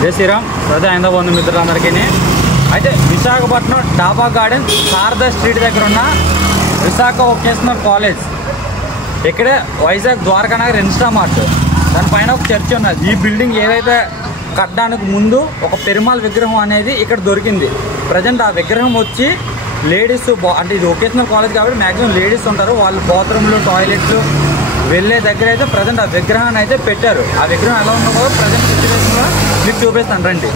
జై శ్రీరామ్. ప్రజా హైందవ మిత్రులందరికీ అయితే విశాఖపట్నం డాబా గార్డెన్ శారదా స్ట్రీట్ దగ్గర ఉన్న విశాఖ వొకేషనల్ కాలేజ్, ఇక్కడే వైజాగ్ ద్వారకా నగర్ ఇన్స్టామార్ట్, దానిపైన ఒక చర్చ్ ఉన్నది. ఈ బిల్డింగ్ ఏదైతే కట్టడానికి ముందు ఒక పెరుమాళ్ విగ్రహం అనేది ఇక్కడ దొరికింది. ప్రజెంట్ ఆ విగ్రహం వచ్చి లేడీస్, అంటే ఇది వొకేషనల్ కాలేజ్ కాబట్టి మ్యాక్సిమం లేడీస్ ఉంటారు, వాళ్ళు బాత్రూమ్లు టాయిలెట్లు వెళ్ళే దగ్గర అయితే ప్రజెంట్ ఆ విగ్రహాన్ని అయితే పెట్టారు. ఆ విగ్రహం ఎలా ఉందో ప్రజెంట్ సిచ్యువేషన్లో మీకు చూపిస్తాను రండి.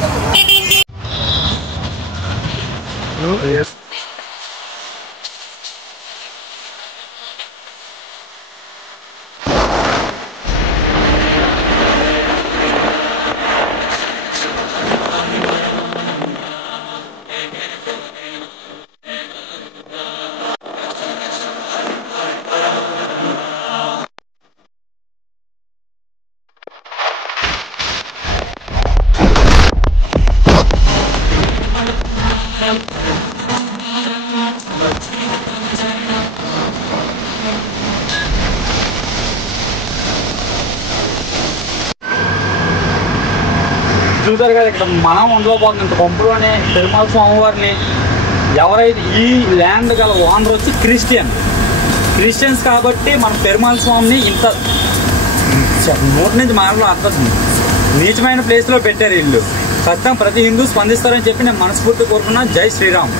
చూసారు కదా, ఇక్కడ మనం ఉండబోతుంది ఇంత పంపులోనే పెరుమాళ్ స్వామివారిని. ఎవరైతే ఈ ల్యాండ్ గల ఓనర్ వచ్చి క్రిస్టియన్స్ కాబట్టి మన పెరుమాళ్ స్వామిని ఇంత నోటి నుంచి మాటలు అర్థం నీచమైన ప్లేస్లో పెట్టారు ఇల్లు. ఖచ్చితంగా ప్రతి హిందూ స్పందిస్తారని చెప్పి నేను మనస్ఫూర్తి కోరుకున్నా. జై శ్రీరామ్.